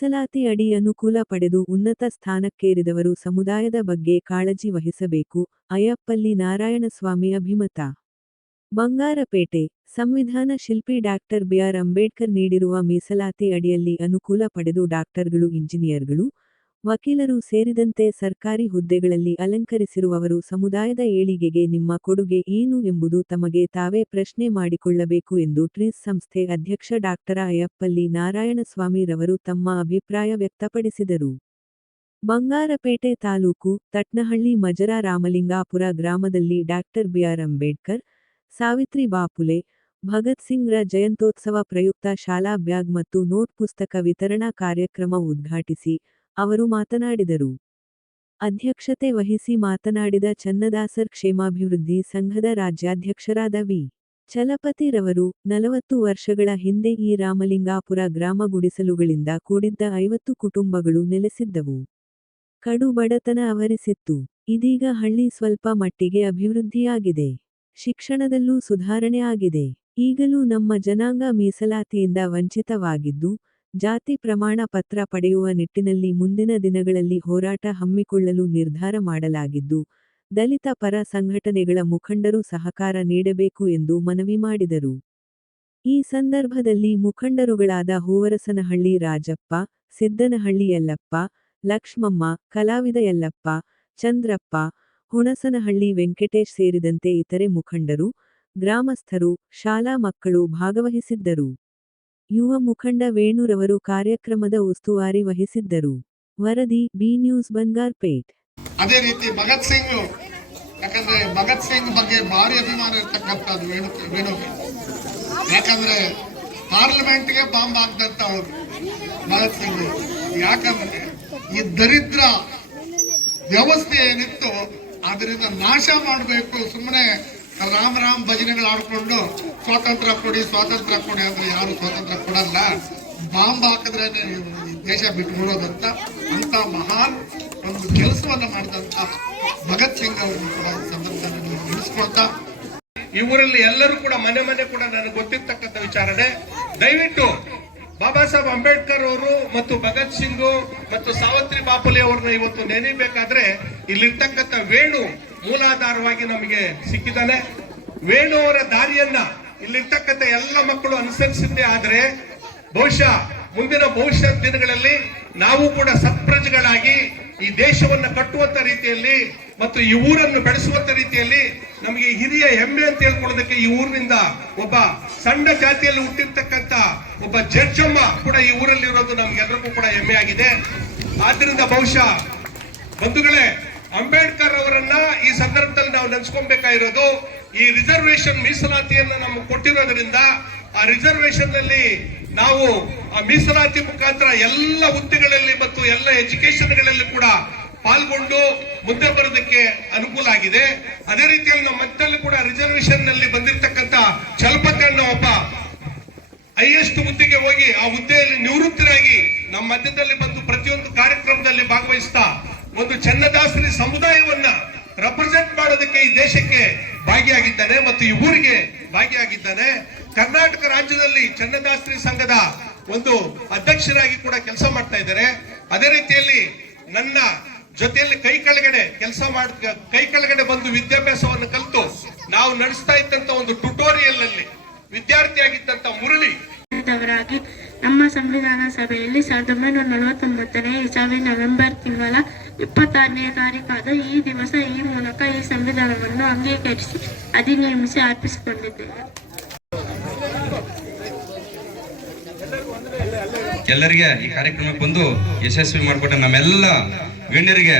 ಮೀಸಲಾತಿ ಅಡಿ ಅನುಕೂಲ ಪಡೆದು ಉನ್ನತ ಸ್ಥಾನಕ್ಕೇರಿದವರು ಸಮುದಾಯದ ಬಗ್ಗೆ ಕಾಳಜಿ ವಹಿಸಬೇಕು. ಅಯ್ಯಪ್ಪಲ್ಲಿ ನಾರಾಯಣಸ್ವಾಮಿ ಅಭಿಮತ. ಬಂಗಾರಪೇಟೆ. ಸಂವಿಧಾನ ಶಿಲ್ಪಿ ಡಾಕ್ಟರ್ ಬಿ.ಆರ್. ಅಂಬೇಡ್ಕರ್ ನೀಡಿರುವ ಮೀಸಲಾತಿ ಅಡಿಯಲ್ಲಿ ಅನುಕೂಲ ಪಡೆದು ಡಾಕ್ಟರ್ಗಳು, ಇಂಜಿನಿಯರ್ಗಳು, ವಕೀಲರು ಸೇರಿದಂತೆ ಸರ್ಕಾರಿ ಹುದ್ದೆಗಳಲ್ಲಿ ಅಲಂಕರಿಸಿರುವವರು ಸಮುದಾಯದ ಏಳಿಗೆಗೆ ನಿಮ್ಮ ಕೊಡುಗೆ ಏನು ಎಂಬುದು ತಮಗೆ ತಾವೇ ಪ್ರಶ್ನೆ ಮಾಡಿಕೊಳ್ಳಬೇಕು ಎಂದು ಟ್ರೀಸ್ ಸಂಸ್ಥೆ ಅಧ್ಯಕ್ಷ ಡಾಕ್ಟರ್ ಅಯ್ಯಪ್ಪಲ್ಲಿ ನಾರಾಯಣಸ್ವಾಮಿ ರವರು ತಮ್ಮ ಅಭಿಪ್ರಾಯ ವ್ಯಕ್ತಪಡಿಸಿದರು. ಬಂಗಾರಪೇಟೆ ತಾಲೂಕು, ತಟ್ನಹಳ್ಳಿ ಮಜರ ರಾಮಲಿಂಗಾಪುರ ಗ್ರಾಮದಲ್ಲಿ ಡಾಕ್ಟರ್ ಬಿ.ಆರ್. ಅಂಬೇಡ್ಕರ್, ಸಾವಿತ್ರಿ ಬಾಪುಲೆ, ಭಗತ್ ಸಿಂಗ್ ರ ಜಯಂತ್ಯೋತ್ಸವ ಪ್ರಯುಕ್ತ ಶಾಲಾ ಬ್ಯಾಗ್ ಮತ್ತು ನೋಟ್ ಪುಸ್ತಕ ವಿತರಣಾ ಕಾರ್ಯಕ್ರಮ ಉದ್ಘಾಟಿಸಿ ಅವರು ಮಾತನಾಡಿದರು. ಅಧ್ಯಕ್ಷತೆ ವಹಿಸಿ ಮಾತನಾಡಿದ ಚನ್ನದಾಸರ್ ಕ್ಷೇಮಾಭಿವೃದ್ಧಿ ಸಂಘದ ರಾಜ್ಯಾಧ್ಯಕ್ಷರಾದ ವಿ. ಚಲಪತಿ ರವರು, 40 ವರ್ಷಗಳ ಹಿಂದೆ ಈ ರಾಮಲಿಂಗಾಪುರ ಗ್ರಾಮ ಗುಡಿಸಲುಗಳಿಂದ ಕೂಡಿದ್ದ 50 ಕುಟುಂಬಗಳು ನೆಲೆಸಿದ್ದವು. ಕಡು ಬಡತನ ಆವರಿಸಿತ್ತು. ಇದೀಗ ಹಳ್ಳಿ ಸ್ವಲ್ಪ ಮಟ್ಟಿಗೆ ಅಭಿವೃದ್ಧಿಯಾಗಿದೆ. ಶಿಕ್ಷಣದಲ್ಲೂ ಸುಧಾರಣೆ ಆಗಿದೆ. ಈಗಲೂ ನಮ್ಮ ಜನಾಂಗ ಮೀಸಲಾತಿಯಿಂದ ವಂಚಿತವಾಗಿದ್ದು, ಜಾತಿ ಪ್ರಮಾಣ ಪತ್ರ ಪಡೆಯುವ ನಿಟ್ಟಿನಲ್ಲಿ ಮುಂದಿನ ದಿನಗಳಲ್ಲಿ ಹೋರಾಟ ಹಮ್ಮಿಕೊಳ್ಳಲು ನಿರ್ಧಾರ ಮಾಡಲಾಗಿದ್ದು, ದಲಿತ ಪರ ಸಂಘಟನೆಗಳ ಮುಖಂಡರು ಸಹಕಾರ ನೀಡಬೇಕು ಎಂದು ಮನವಿ ಮಾಡಿದರು. ಈ ಸಂದರ್ಭದಲ್ಲಿ ಮುಖಂಡರುಗಳಾದ ಹೂವರಸನಹಳ್ಳಿ ರಾಜಪ್ಪ, ಸಿದ್ದನಹಳ್ಳಿ ಯಲ್ಲಪ್ಪ, ಲಕ್ಷ್ಮಮ್ಮ, ಕಲಾವಿದ ಯಲ್ಲಪ್ಪ, ಚಂದ್ರಪ್ಪ, ಹುಣಸನಹಳ್ಳಿ ವೆಂಕಟೇಶ್ ಸೇರಿದಂತೆ ಇತರೆ ಮುಖಂಡರು, ಗ್ರಾಮಸ್ಥರು, ಶಾಲಾ ಮಕ್ಕಳು ಭಾಗವಹಿಸಿದ್ದರು. ಯುವ ಮುಖಂಡ ವೇಣುರವರು ಕಾರ್ಯಕ್ರಮದ ಉಸ್ತುವಾರಿ ವಹಿಸಿದ್ದರು. ವರದಿ ಬಿ ನ್ಯೂಸ್ ಬಂಗಾರಪೇಟ್. ಅದೇ ರೀತಿ ಭಗತ್ ಸಿಂಗ್, ಯಾಕಂದ್ರೆ ಭಗತ್ ಸಿಂಗ್ ಬಗ್ಗೆ ಭಾರಿ ಅಭಿಮಾನ ಇರ್ತಕ್ಕಂಥದ್ದು ವೇಣುಗೆ. ಯಾಕಂದ್ರೆ ಪಾರ್ಲಿಮೆಂಟ್ಗೆ ಬಾಂಬ್ ಹಾಕ್ದಂತ ಅವರು ಭಗತ್ ಸಿಂಗ್. ಯಾಕಂದ್ರೆ ಈ ದರಿದ್ರ ವ್ಯವಸ್ಥೆ ಏನಿತ್ತು ಅದರಿಂದ ನಾಶ ಮಾಡಬೇಕು. ಸುಮ್ಮನೆ ರಾಮ್ ರಾಮ್ ಭಜನೆಗಳು ಆಡ್ಕೊಂಡು ಸ್ವಾತಂತ್ರ್ಯ ಕೊಡಿ ಅಂದ್ರೆ ಯಾರು ಸ್ವಾತಂತ್ರ್ಯ ಕೊಡಲ್ಲ. ಬಾಂಬ್ ಹಾಕಿದ್ರೆ ದೇಶ ಬಿಟ್ಬಿಡೋದಂತ ಅಂತ ಮಹಾನ್ ಒಂದು ಕೆಲಸವನ್ನ ಮಾಡಿದಂತ ಭಗತ್ ಸಿಂಗ್ ಅವರನ್ನು ಕೂಡ ಈ ಸಂದರ್ಭದಲ್ಲಿ ನೆನೆಸ್ಕೊಳ್ತಾ, ಈ ಊರಲ್ಲಿ ಎಲ್ಲರೂ ಕೂಡ ಮನೆ ಮನೆ ಕೂಡ ನನಗೆ ಗೊತ್ತಿರ್ತಕ್ಕಂಥ ವಿಚಾರನೆ. ದಯವಿಟ್ಟು ಬಾಬಾ ಸಾಹೇಬ್ ಅಂಬೇಡ್ಕರ್ ಅವರು ಮತ್ತು ಭಗತ್ ಸಿಂಗ್ ಮತ್ತು ಸಾವಿತ್ರಿ ಬಾಪುಲೆ ಅವರನ್ನ ಇವತ್ತು ನೆನೆಯಬೇಕಾದ್ರೆ ಇಲ್ಲಿರ್ತಕ್ಕಂಥ ವೇಣು ಮೂಲಾಧಾರವಾಗಿ ನಮಗೆ ಸಿಕ್ಕಿದ್ದಾನೆ. ವೇಣು ಅವರ ದಾರಿಯನ್ನ ಇಲ್ಲಿರ್ತಕ್ಕಂಥ ಎಲ್ಲ ಮಕ್ಕಳು ಅನುಸರಿಸಿದ್ದೇ ಆದ್ರೆ ಬಹುಶಃ ಮುಂದಿನ ಭವಿಷ್ಯ ದಿನಗಳಲ್ಲಿ ನಾವು ಕೂಡ ಸತ್ಪ್ರಜೆಗಳಾಗಿ ಈ ದೇಶವನ್ನ ಕಟ್ಟುವಂತ ರೀತಿಯಲ್ಲಿ ಮತ್ತು ಈ ಊರನ್ನು ಬೆಳೆಸುವಂತ ರೀತಿಯಲ್ಲಿ ನಮಗೆ ಹಿರಿಯ ಹೆಮ್ಮೆ ಅಂತ ಹೇಳ್ಕೊಳ್ಳೋದಕ್ಕೆ ಈ ಊರಿನಿಂದ ಒಬ್ಬ ಸಣ್ಣ ಜಾತಿಯಲ್ಲಿ ಹುಟ್ಟಿರ್ತಕ್ಕಂಥ ಒಬ್ಬ ಜಡ್ಜಮ್ಮ ಕೂಡ ಈ ಊರಲ್ಲಿ ಇರೋದು ನಮ್ಗೆಲ್ಲರಿಗೂ ಕೂಡ ಹೆಮ್ಮೆ ಆಗಿದೆ. ಆದ್ರಿಂದ ಬಹುಶಃ ಬಂಧುಗಳೇ, ಅಂಬೇಡ್ಕರ್ ಅವರನ್ನ ಈ ಸಂದರ್ಭದಲ್ಲಿ ನಾವು ನೆನೆಸ್ಕೊಬೇಕಾಗಿರೋದು, ಈ ರಿಸರ್ವೇಶನ್ ಮೀಸಲಾತಿಯನ್ನ ನಮಗೆ ಕೊಟ್ಟಿರೋದ್ರಿಂದ ಆ ರಿಸರ್ವೇಶನ್ ನಲ್ಲಿ ನಾವು ಆ ಮೀಸಲಾತಿ ಮುಖಾಂತರ ಎಲ್ಲ ಹುದ್ದೆಗಳಲ್ಲಿ ಮತ್ತು ಎಲ್ಲ ಎಜುಕೇಶನ್ಗಳಲ್ಲಿ ಕೂಡ ಪಾಲ್ಗೊಂಡು ಮುಂದೆ ಬರೋದಕ್ಕೆ ಅನುಕೂಲ ಆಗಿದೆ. ಅದೇ ರೀತಿಯಲ್ಲಿ ನಮ್ಮ ಮಧ್ಯದಲ್ಲಿ ಕೂಡ ರಿಸರ್ವೇಶನ್ ನಲ್ಲಿ ಬಂದಿರತಕ್ಕಂತ ಚಲಪತಿ ಅನ್ನೋ ಒಬ್ಬ ಹೈಯೆಸ್ಟ್ ಹುದ್ದೆಗೆ ಹೋಗಿ ಆ ಹುದ್ದೆಯಲ್ಲಿ ನಿವೃತ್ತರಾಗಿ ನಮ್ಮ ಮಧ್ಯದಲ್ಲಿ ಬಂದು ಪ್ರತಿಯೊಂದು ಕಾರ್ಯಕ್ರಮದಲ್ಲಿ ಭಾಗವಹಿಸ್ತಾ ಒಂದು ಚನ್ನದಾಸರಿ ಸಮುದಾಯವನ್ನ ರೆಪ್ರೆಸೆಂಟ್ ಮಾಡೋದಕ್ಕೆ ಈ ದೇಶಕ್ಕೆ ಭಾಗಿಯಾಗಿದ್ದಾನೆ ಮತ್ತು ಈ ಊರಿಗೆ ಭಾಗಿಯಾಗಿದ್ದಾನೆ. ಕರ್ನಾಟಕ ರಾಜ್ಯದಲ್ಲಿ ಚನ್ನದಾಸರಿ ಸಂಘದ ಒಂದು ಅಧ್ಯಕ್ಷರಾಗಿ ಕೂಡ ಕೆಲಸ ಮಾಡ್ತಾ ಇದ್ದಾರೆ. ಅದೇ ರೀತಿಯಲ್ಲಿ ನನ್ನ ಜೊತೆಯಲ್ಲಿ ಕೈ ಕೆಳಗಡೆ ಬಂದು ವಿದ್ಯಾಭ್ಯಾಸವನ್ನು ಕಲಿತು ನಾವು ನಡೆಸ್ತಾ ಇದ್ದಂತ ಒಂದು ಟ್ಯುಟೋರಿಯಲ್ ನಲ್ಲಿ ವಿದ್ಯಾರ್ಥಿಯಾಗಿದ್ದಂತ ಮುರಳಿ ಅವರಾಗಿ ನಮ್ಮ ಸಂವಿಧಾನ ಸಭೆಯಲ್ಲಿ 1949ನೇ ಇಸವಿ ನವೆಂಬರ್ ತಿಂಗಳ 26ನೇ ತಾರೀಕಾದ ಈ ದಿವಸ ಈ ಮೂಲಕ ಈ ಸಂವಿಧಾನವನ್ನು ಅಂಗೀಕರಿಸಿ ಅಧಿನಿಯಮಿಸಿ ಅರ್ಪಿಸಿಕೊಂಡಿದ್ದೇವೆ. ಎಲ್ಲರಿಗೆ ಈ ಕಾರ್ಯಕ್ರಮಕ್ಕೆ ಬಂದು ಯಶಸ್ವಿ ಮಾಡಿಕೊಟ್ಟ ನಮ್ಮೆಲ್ಲ ಗಣ್ಯರಿಗೆ